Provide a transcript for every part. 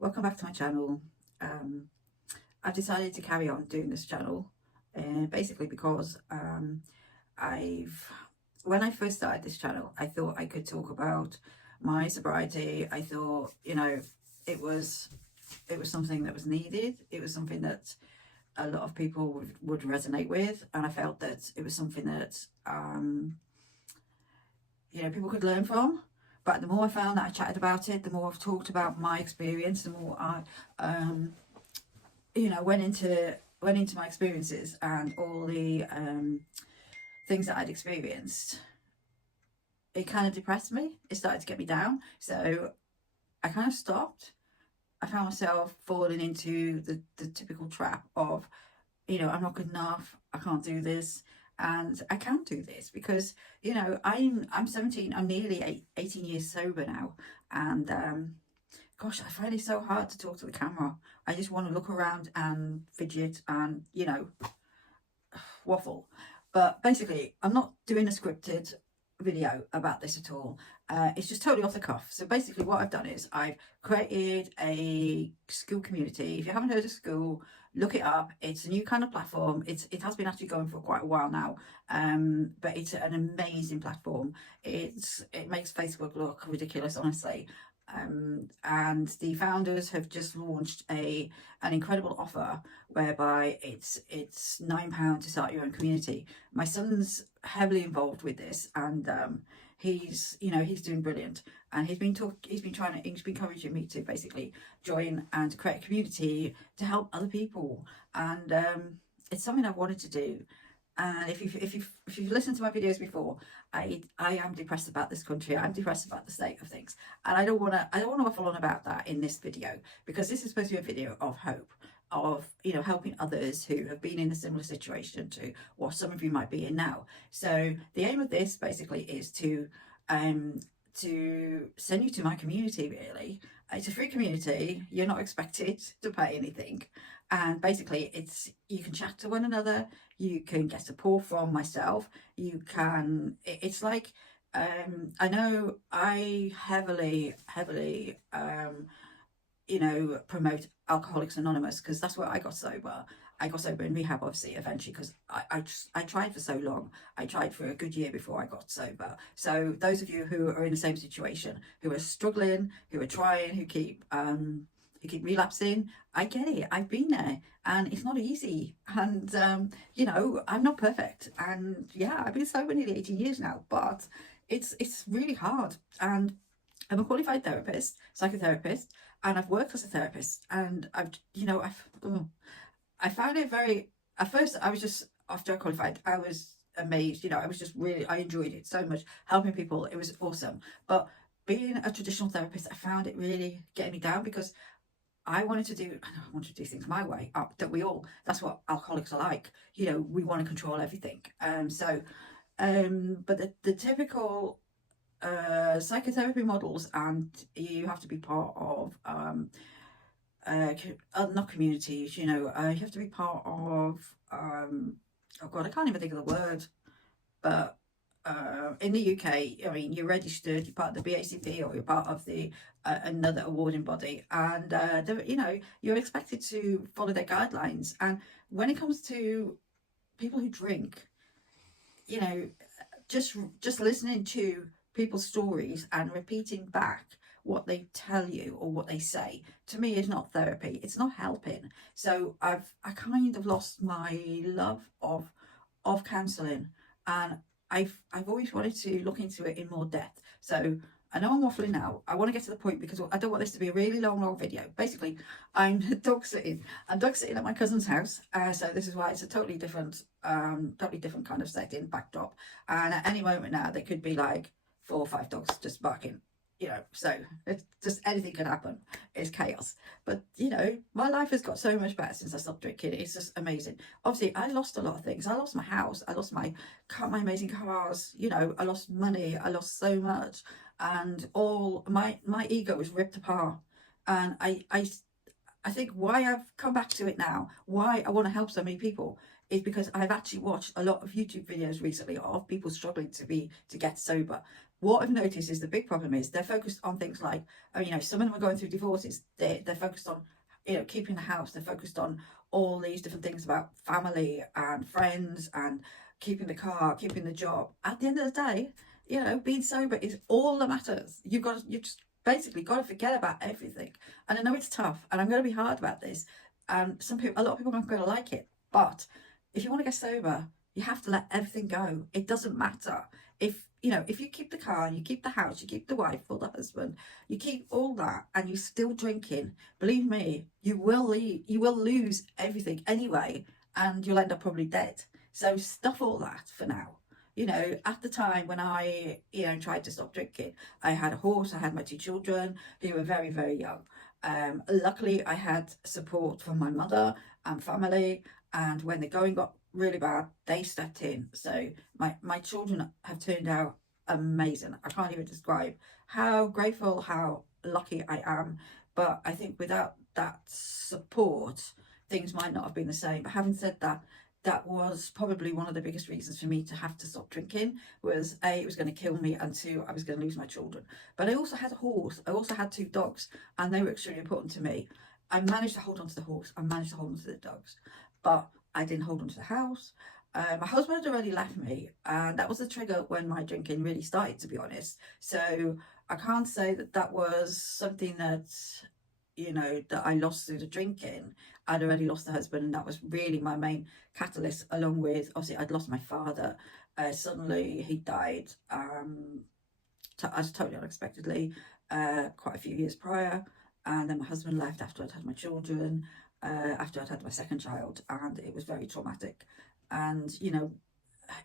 Welcome back to my channel. Um, I've decided to carry on doing this channel basically because I've when I first started this channel, I thought I could talk about my sobriety. I thought, it was something that was needed. It was something that a lot of people would resonate with, and I felt that it was something that people could learn from. But the more I found that I chatted about it, the more I've talked about my experience, the more I went into my experiences and all the things that I'd experienced. It kind of depressed me. It started to get me down. So I kind of stopped. I found myself falling into the typical trap of, I'm not good enough. I can't do this. And I can do this because, I'm 17. I'm nearly 18 years sober now. And gosh, I find it so hard to talk to the camera. I just want to look around and fidget and, waffle. But basically, I'm not doing a scripted video about this at all. It's just totally off the cuff. So basically what I've done is I've created a school community. If you haven't heard of school, look it up. It's a new kind of platform. It has been actually going for quite a while now, but it's an amazing platform. It makes Facebook look ridiculous, honestly. And the founders have just launched an incredible offer whereby it's £9 to start your own community. My son's heavily involved with this, and he's doing brilliant, and he's been encouraging me to basically join and create a community to help other people, and it's something I've wanted to do. And if you've listened to my videos before, I am depressed about this country. I'm depressed about the state of things, and I don't want to waffle on about that in this video, because this is supposed to be a video of hope, of helping others who have been in a similar situation to what some of you might be in now. So the aim of this basically is to send you to my community. Really, it's a free community. You're not expected to pay anything, and basically you can chat to one another, you can get support from myself, it's like, I know I heavily promote Alcoholics Anonymous, because that's where I got sober. I got sober in rehab, obviously, eventually, because I tried for so long. I tried for a good year before I got sober. So those of you who are in the same situation, who are struggling, who are trying, who keep relapsing, I get it. I've been there, and it's not easy. And I'm not perfect. And yeah, I've been sober nearly 18 years now, but it's really hard. And I'm a qualified therapist, psychotherapist, and I've worked as a therapist. And I found it very. At first, I was just, after I qualified, I was amazed. I was just really, I enjoyed it so much, helping people. It was awesome. But being a traditional therapist, I found it really getting me down, because I wanted to do things my way. That's what alcoholics are like. We want to control everything. But the typical psychotherapy models, and you have to be part of not communities. You have to be part of oh god, I can't even think of the word. But in the UK, I mean, you're registered, you're part of the BACP, or you're part of the another awarding body, and you're expected to follow their guidelines. And when it comes to people who drink, you know, just listening to people's stories and repeating back what they tell you or what they say, to me, is not therapy. It's not helping. So I kind of lost my love of counselling, and I've always wanted to look into it in more depth. So I know I'm waffling now. I want to get to the point, because I don't want this to be a really long video. Basically, I'm dog sitting. I'm dog sitting at my cousin's house. So this is why it's a totally different kind of setting, backdrop. And at any moment now, there could be like 4 or 5 dogs just barking. So it's just, anything can happen. It's chaos. But my life has got so much better since I stopped drinking. It's just amazing. Obviously, I lost a lot of things. I lost my house. I lost my amazing cars. I lost money. I lost so much, and all my ego was ripped apart. And I think why I've come back to it now, why I want to help so many people, is because I've actually watched a lot of YouTube videos recently of people struggling to get sober. what I've noticed is the big problem is they're focused on things like, you know, some of them are going through divorces. They're focused on, you know, keeping the house. They're focused on all these different things about family and friends and keeping the car, keeping the job. At the end of the day, you know, being sober is all that matters. You just basically got to forget about everything. And I know it's tough, and I'm going to be hard about this. And a lot of people aren't going to like it. But if you want to get sober, you have to let everything go. It doesn't matter if, you know, if you keep the car and you keep the house, you keep the wife or the husband, you keep all that, and you're still drinking. Believe me, you will leave. You will lose everything anyway, and you'll end up probably dead. So stuff all that for now. You know, at the time when I, you know, tried to stop drinking, I had a horse. I had my two children who were very, very young. Luckily, I had support from my mother and family, and when the going got really bad, they stepped in. So my children have turned out amazing. I can't even describe how grateful, how lucky I am. But I think without that support, things might not have been the same. But having said that, that was probably one of the biggest reasons for me to have to stop drinking. Was A, it was going to kill me, and two, I was going to lose my children. But I also had a horse. I also had two dogs, and they were extremely important to me. I managed to hold on to the horse. I managed to hold on to the dogs, but I didn't hold on to the house. My husband had already left me, and that was the trigger when my drinking really started, to be honest. So I can't say that that was something that, you know, that I lost through the drinking. I'd already lost the husband, and that was really my main catalyst, along with, obviously, I'd lost my father. Suddenly he died, totally unexpectedly, quite a few years prior. And then my husband left after I'd had my children, after I'd had my second child, and it was very traumatic. And, you know,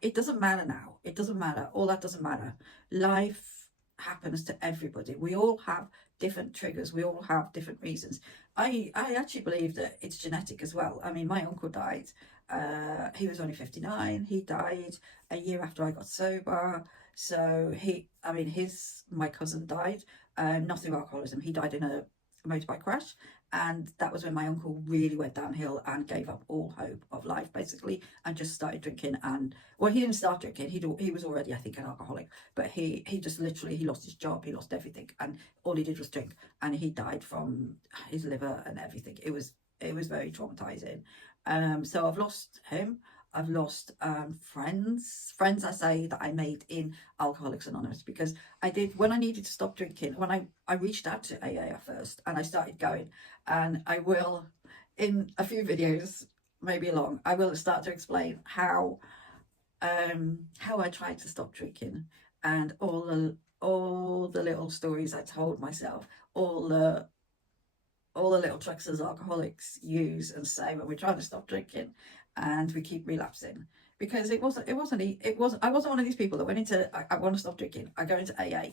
it doesn't matter now. It doesn't matter. All that doesn't matter. Life happens to everybody. We all have different triggers. We all have different reasons. I actually believe that it's genetic as well. I mean, my uncle died. He was only 59. He died a year after I got sober. So my cousin died, not through alcoholism. He died in a motorbike crash, and that was when my uncle really went downhill and gave up all hope of life, basically, and just started drinking. And well, he didn't start drinking. He was already, I think, an alcoholic, but he just literally, he lost his job, he lost everything, and all he did was drink. And he died from his liver and everything. It was very traumatizing. So I've lost him. I've lost friends I say that I made in Alcoholics Anonymous, because I did, when I needed to stop drinking, when I reached out to AA at first, and I started going, and I will, in a few videos, maybe long, I will start to explain how I tried to stop drinking, and all the little stories I told myself, all the little tricks as alcoholics use and say when we're trying to stop drinking and we keep relapsing. Because I wasn't one of these people that went into, I want to stop drinking, I go into AA.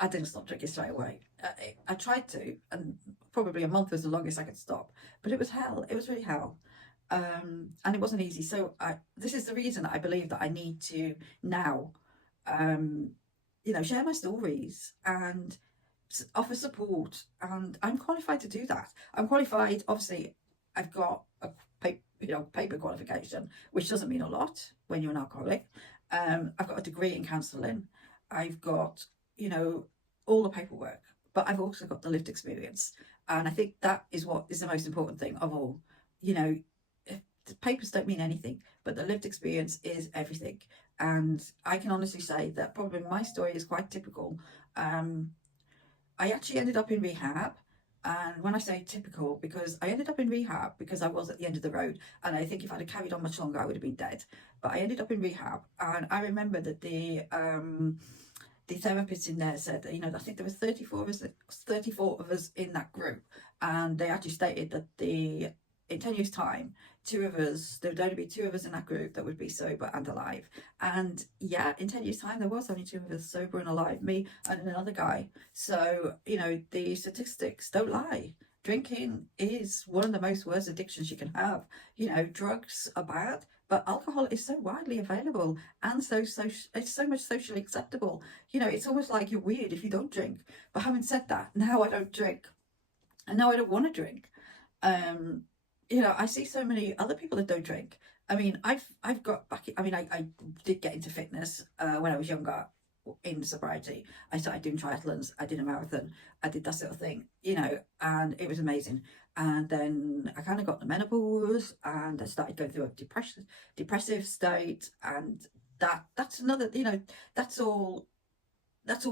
I didn't stop drinking straight away. I tried to, and probably a month was the longest I could stop, but it was hell. It was really hell. And it wasn't easy. So this is the reason I believe that I need to now, you know, share my stories and offer support, and I'm qualified to do that. I'm qualified, obviously. I've got a paper qualification, which doesn't mean a lot when you're an alcoholic. I've got a degree in counselling. I've got, you know, all the paperwork, but I've also got the lived experience, and I think that is what is the most important thing of all. You know, the papers don't mean anything, but the lived experience is everything. And I can honestly say that probably my story is quite typical. I actually ended up in rehab. And when I say typical, because I ended up in rehab because I was at the end of the road. And I think if I'd have carried on much longer, I would have been dead. But I ended up in rehab. And I remember that the therapist in there said that, you know, I think there was 34 of us in that group. And they actually stated that in 10 years' time, there would only be two of us in that group that would be sober and alive. And yeah, in 10 years' time, there was only two of us sober and alive, me and another guy. So, you know, the statistics don't lie. Drinking is one of the most worst addictions you can have. You know, drugs are bad, but alcohol is so widely available, and it's so much socially acceptable. You know, it's almost like you're weird if you don't drink. But having said that, now I don't drink, and now I don't want to drink. You know, I see so many other people that don't drink. I mean, I've got back. I mean, I did get into fitness when I was younger. in sobriety. I started doing triathlons, I did a marathon, I did that sort of thing, and it was amazing. And then I kind of got the menopause, and I started going through a depressive state, and that's another, that's all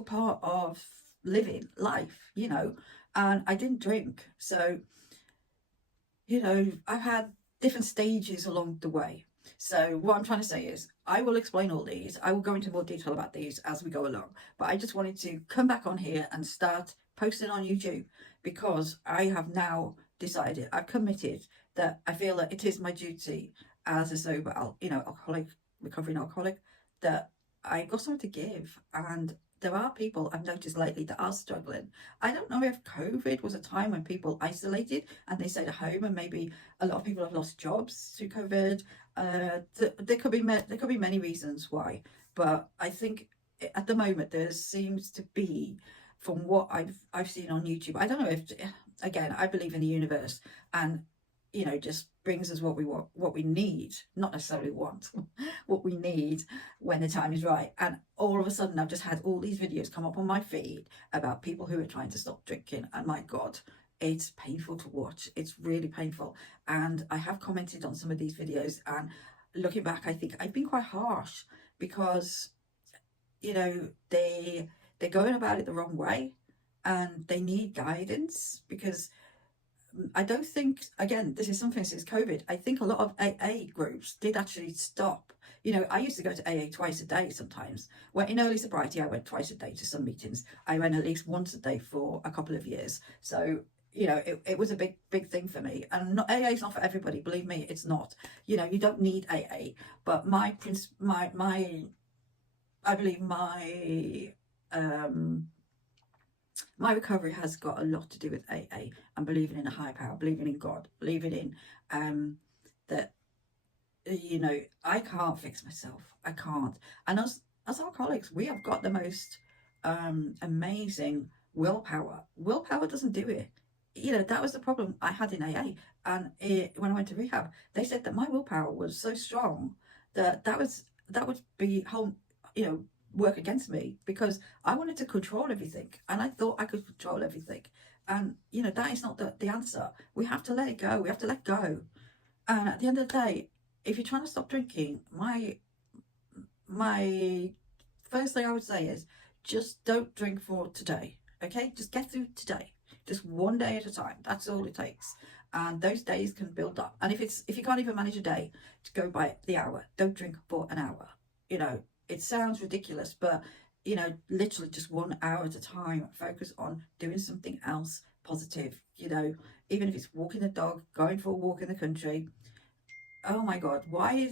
part of living life, and I didn't drink. So, I've had different stages along the way. So what I'm trying to say is I will explain all these. I will go into more detail about these as we go along. But I just wanted to come back on here and start posting on YouTube, because I have now decided, I've committed, that I feel that it is my duty as a sober, alcoholic, recovering alcoholic, that I got something to give. And there are people I've noticed lately that are struggling. I don't know if COVID was a time when people isolated and they stayed at home, and maybe a lot of people have lost jobs through COVID. There could be many reasons why, but I think at the moment there seems to be, from what I've seen on YouTube. I don't know if, again, I believe in the universe, and just brings us what we want, what we need, not necessarily want, what we need when the time is right. And all of a sudden, I've just had all these videos come up on my feed about people who are trying to stop drinking, and my God, it's painful to watch. It's really painful. And I have commented on some of these videos, and looking back, I think I've been quite harsh, because they're going about it the wrong way, and they need guidance. Because I don't think, again, this is something since COVID, I think a lot of AA groups did actually stop. I used to go to AA twice a day sometimes. Well, in early sobriety, I went twice a day to some meetings. I went at least once a day for a couple of years. So, it was a big thing for me. And AA is not for everybody, believe me, it's not. You don't need AA. But I believe my recovery has got a lot to do with AA, and believing in a higher power, believing in God, believing in that I can't fix myself. I can't. And as alcoholics, we have got the most amazing willpower. Willpower doesn't do it. That was the problem I had in AA. And when I went to rehab, they said that my willpower was so strong that would be home, work against me, because I wanted to control everything, and I thought I could control everything. And that is not the answer. We have to let it go. We have to let go. And at the end of the day, if you're trying to stop drinking, my first thing I would say is, just don't drink for today. Okay, just get through today, just one day at a time. That's all it takes. And those days can build up. And if you can't even manage a day, to go by the hour. Don't drink for an hour. It sounds ridiculous, but literally just 1 hour at a time. Focus on doing something else positive. Even if it's walking the dog, going for a walk in the country. Oh my God, why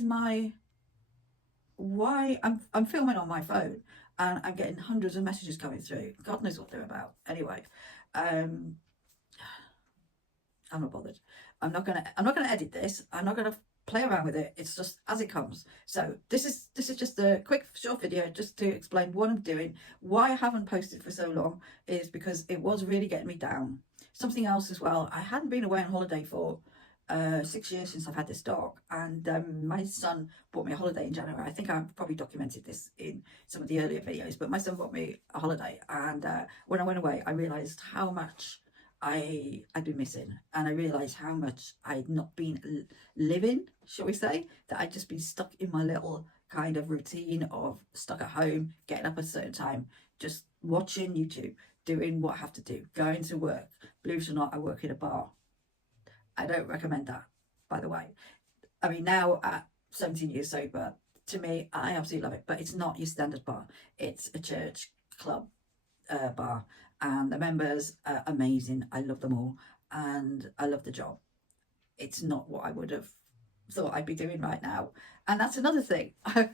I'm filming on my phone, and I'm getting hundreds of messages coming through. God knows what they're about. Anyway, I'm not bothered. I'm not gonna edit this. I'm not gonna play around with it. It's just as it comes. So this is just a quick short video just to explain what I'm doing. Why I haven't posted for so long is because it was really getting me down. Something else as well, I hadn't been away on holiday for 6 years since I've had this dog, and my son bought me a holiday in January. I think I've probably documented this in some of the earlier videos, but my son bought me a holiday, and when I went away, I realised how much I'd been missing, and I realised how much I'd not been living, shall we say, that I'd just been stuck in my little kind of routine of stuck at home, getting up at a certain time, just watching YouTube, doing what I have to do, going to work. Believe it or not, I work in a bar. I don't recommend that, by the way. I mean, now at 17 years sober, to me, I absolutely love it, but it's not your standard bar. It's a church club bar, and the members are amazing. I love them all, and I love the job. It's not what I would have thought I'd be doing right now, and that's another thing. I've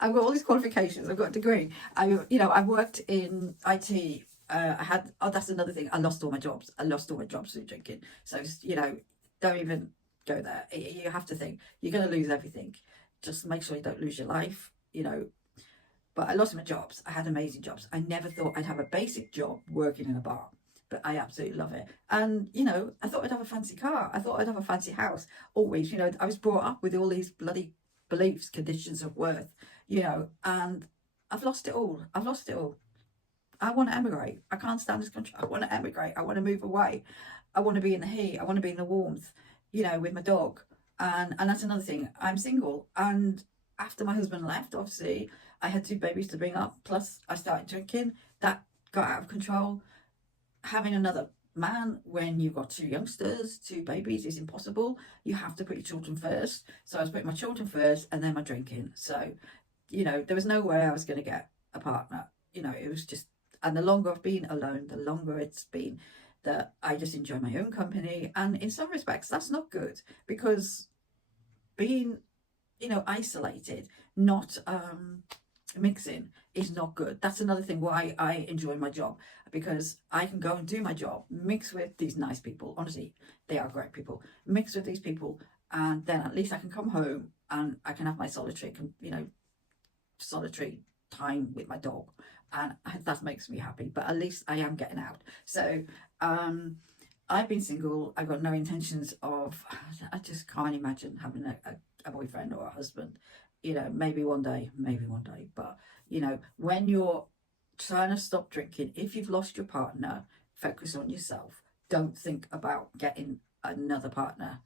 got all these qualifications. I've got a degree. I've worked in IT. That's another thing. I lost all my jobs. Through drinking. So don't even go there. You have to think you're going to lose everything. Just make sure you don't lose your life. But I lost my jobs. I had amazing jobs. I never thought I'd have a basic job working in a bar, but I absolutely love it. And, I thought I'd have a fancy car. I thought I'd have a fancy house. Always, I was brought up with all these bloody beliefs, conditions of worth, and I've lost it all. I've lost it all. I want to emigrate. I can't stand this country. I want to emigrate. I want to move away. I want to be in the heat. I want to be in the warmth, with my dog. And that's another thing. I'm single. And after my husband left, obviously, I had two babies to bring up. Plus, I started drinking. That got out of control. Having another man when you've got two youngsters, two babies, is impossible. You have to put your children first. So I was putting my children first and then my drinking. So, there was no way I was going to get a partner. It was just, and the longer I've been alone, the longer it's been that I just enjoy my own company. And in some respects, that's not good, because being, isolated, not mixing, is not good. That's another thing why I enjoy my job, because I can go and do my job, mix with these nice people. Honestly, they are great people. Mix with these people, and then at least I can come home and I can have my solitary time with my dog, and that makes me happy. But at least I am getting out. So I've been single. I've got no intentions of, I just can't imagine having a boyfriend or a husband. Maybe one day, but when you're trying to stop drinking, if you've lost your partner, focus on yourself. Don't think about getting another partner.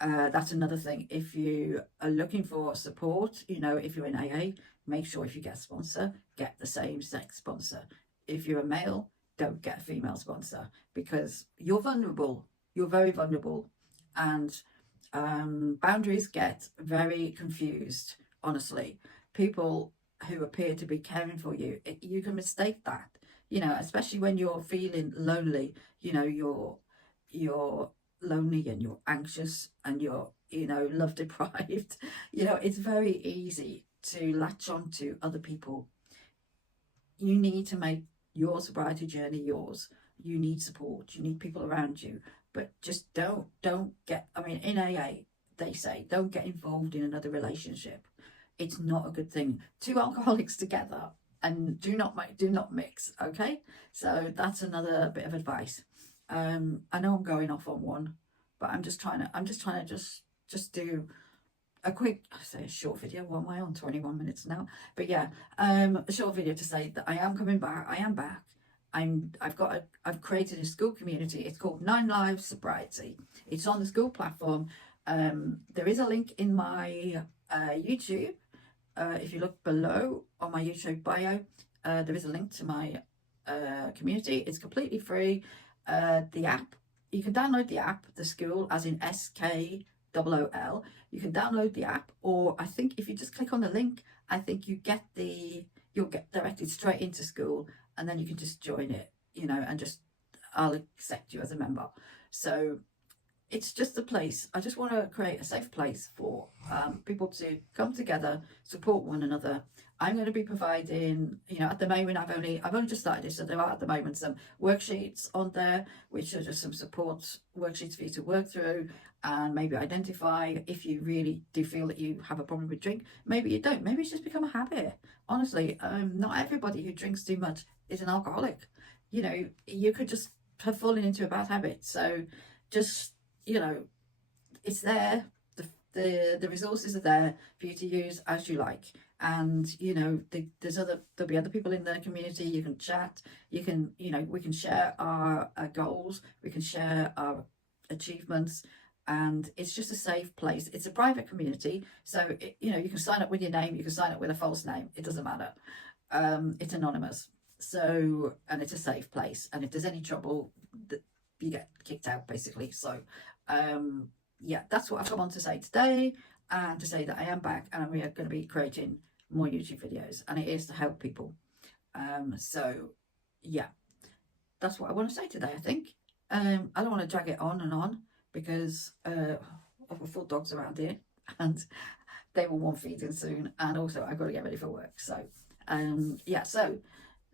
That's another thing. If you are looking for support, if you're in AA, make sure if you get a sponsor, get the same sex sponsor. If you're a male, don't get a female sponsor, because you're vulnerable. You're very vulnerable, and boundaries get very confused. Honestly, people who appear to be caring for you, you can mistake that. Especially when you're feeling lonely. You're lonely and you're anxious and you're love deprived. It's very easy to latch on to other people. You need to make your sobriety journey yours. You need support. You need people around you. But just don't get, in AA, they say, don't get involved in another relationship. It's not a good thing. Two alcoholics together, and do not mix. Okay, so that's another bit of advice. I know I'm going off on one, but I'm just trying to just do a quick, I say a short video. What am I on? 21 minutes now. But yeah, a short video to say that I am coming back. I am back. I've created a school community. It's called 9 Lives Sobriety. It's on the school platform. There is a link in my YouTube. If you look below on my YouTube bio, there is a link to my community. It's completely free. The app, you can download the app, the school, as in SKOOL. You can download the app, or I think if you just click on the link, I think you'll get directed straight into school, and then you can just join it, and I'll accept you as a member. So it's just a place. I just want to create a safe place for people to come together, support one another. I'm going to be providing, at the moment, I've only just started this, so there are at the moment some worksheets on there, which are just some support worksheets for you to work through and maybe identify if you really do feel that you have a problem with drink. Maybe you don't. Maybe it's just become a habit. Honestly, not everybody who drinks too much is an alcoholic. You could just have fallen into a bad habit. So just, it's there. The resources are there for you to use as you like. And there'll be other people in the community. You can chat. You can, we can share our goals. We can share our achievements. And it's just a safe place. It's a private community, so you can sign up with your name. You can sign up with a false name. It doesn't matter. It's anonymous. So, and it's a safe place. And if there's any trouble, you get kicked out, basically. So, yeah, that's what I've come on to say today, and to say that I am back, and we are going to be creating more YouTube videos, and it is to help people. So yeah, that's what I want to say today. I think I don't want to drag it on and on, because I've got 4 dogs around here, and they will want feeding soon, and also I've got to get ready for work. So yeah, so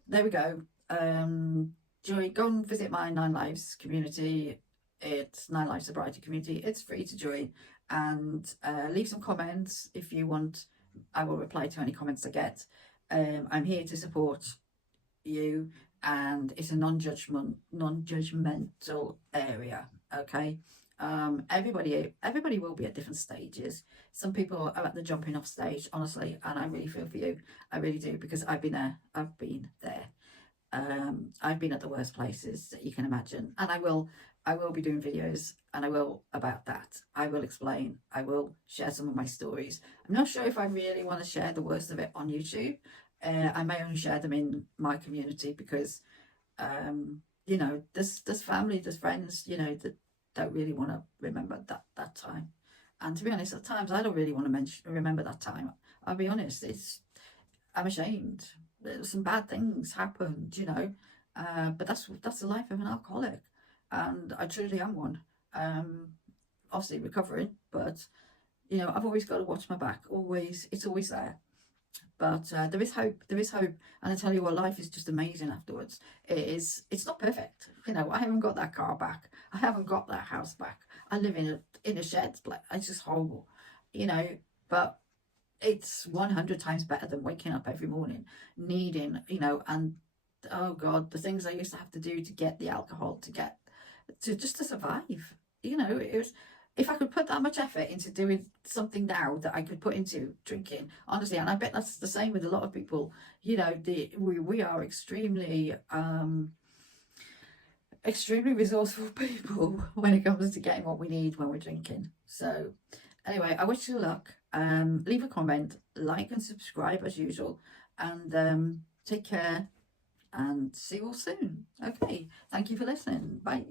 there we go. Go and visit my 9 Lives community. It's 9 Lives Sobriety community. It's free to join, and leave some comments if you want. I will reply to any comments I get. I'm here to support you, and it's a non-judgmental area. Okay, Everybody will be at different stages. Some people are at the jumping off stage, honestly, and I really feel for you. I really do, because I've been there. I've been at the worst places that you can imagine, and I will be doing videos, and I will about that. I will explain. I will share some of my stories. I'm not sure if I really want to share the worst of it on YouTube. I may only share them in my community, because there's family, there's friends, that don't really want to remember that time. And to be honest, at times I don't really want to remember that time. I'll be honest, I'm ashamed. Some bad things happened, but that's the life of an alcoholic, and I truly am one. Obviously recovering, but I've always got to watch my back. Always, it's always there. But there is hope. There is hope, and I tell you what, life is just amazing afterwards. It is. It's not perfect. I haven't got that car back. I haven't got that house back. I live in a shed. It's just horrible, But it's 100 times better than waking up every morning needing, and oh God, the things I used to have to do to get the alcohol, to survive. It was, if I could put that much effort into doing something now that I could put into drinking, honestly, and I bet that's the same with a lot of people, we are extremely resourceful people when it comes to getting what we need when we're drinking. So anyway, I wish you luck. Leave a comment, like and subscribe as usual, and take care, and see you all soon. Okay, thank you for listening. Bye.